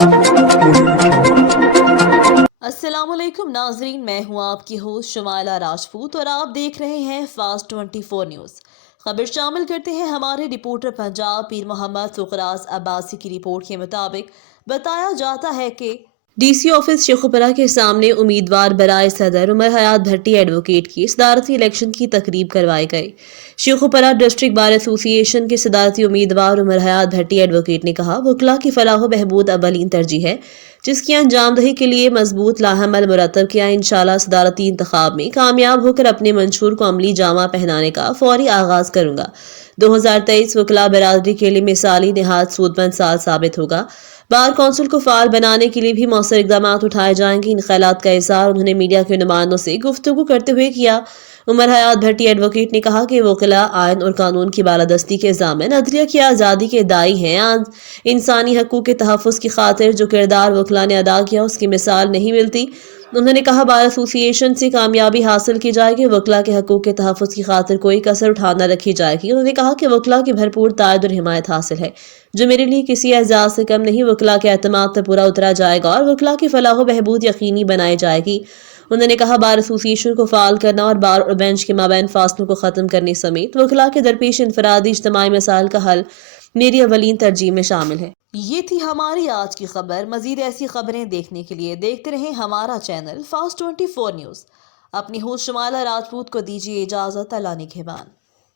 अस्सलाम वालेकुम नाजरीन, मैं हूं आपकी होस्ट शुमाइला राजपूत और आप देख रहे हैं फास्ट 24 न्यूज़। खबर शामिल करते हैं हमारे रिपोर्टर पंजाब पीर मोहम्मद फुकराज अब्बासी की रिपोर्ट के मुताबिक बताया जाता है कि डीसी ऑफिस शेखुपुरा के सामने उम्मीदवार बराए सदर उमर हयात भट्टी एडवोकेट की सदारती इलेक्शन की तकरीब करवाई गई। शेखुपुरा डिस्ट्रिक्ट बार एसोसिएशन के सदारती उम्मीदवार उमर हयात भट्टी एडवोकेट ने कहा, वकला की फलाह बहबूद अवलीन तरजीह है, जिसकी अंजामदही के लिए मजबूत लाहमल मुरतब किया। इंशाल्लाह सदारती इंतखाब में कामयाब होकर अपने मंशूर को अमली जामा पहनाने का फौरी आगाज करूंगा। 2023 वकला बरादरी के लिए मिसाली निहायत सूदमंद साल साबित होगा। बार कौंसिल को फाल बनाने के लिए भी मौसर इकदाम उठाए जाएंगे। इन ख्यालात का इज़हार उन्होंने मीडिया के नुमाइंदों से गुफ्तगू करते हुए किया। उमर हयात भट्टी एडवोकेट ने कहा कि वकला आयन और कानून की बालादस्ती के ज़ामिन, अदलिया की आज़ादी के दाई हैं। आज इंसानी हकूक़ के तहफ़्फ़ुज़ की खातिर जो किरदार वकला ने अदा किया, उसकी मिसाल नहीं मिलती। उन्होंने कहा, बार एसोसिएशन से कामयाबी हासिल की जाएगी, वकला के हकूक़ के तहफ़्फ़ुज़ की खातिर कोई कसर उठा न रखी जाएगी। उन्होंने कहा कि वकला की भरपूर तायद और हिमायत हासिल है, जो मेरे लिए किसी एजाज से कम नहीं। वकला के एतमाद पर पूरा उतरा जाएगा और वकला की फलाह बहबूद यकीनी बनाई जाएगी। उन्होंने कहा, बार एसोसिएशन को फाल करना और बार और बेंच के माबैन फासलों को ख़त्म करने समेत वकला के दरपेश इनफरादी इज्तिमाई मसाइल का हल मेरी अवलीन तरजीह में शामिल है। ये थी हमारी आज की खबर। मजीद ऐसी खबरें देखने के लिए देखते रहें हमारा चैनल फास्ट 24 न्यूज़। अपनी होस्ट शुमाइला राजपूत को दीजिए इजाज़त। अल्लाह निगहबान।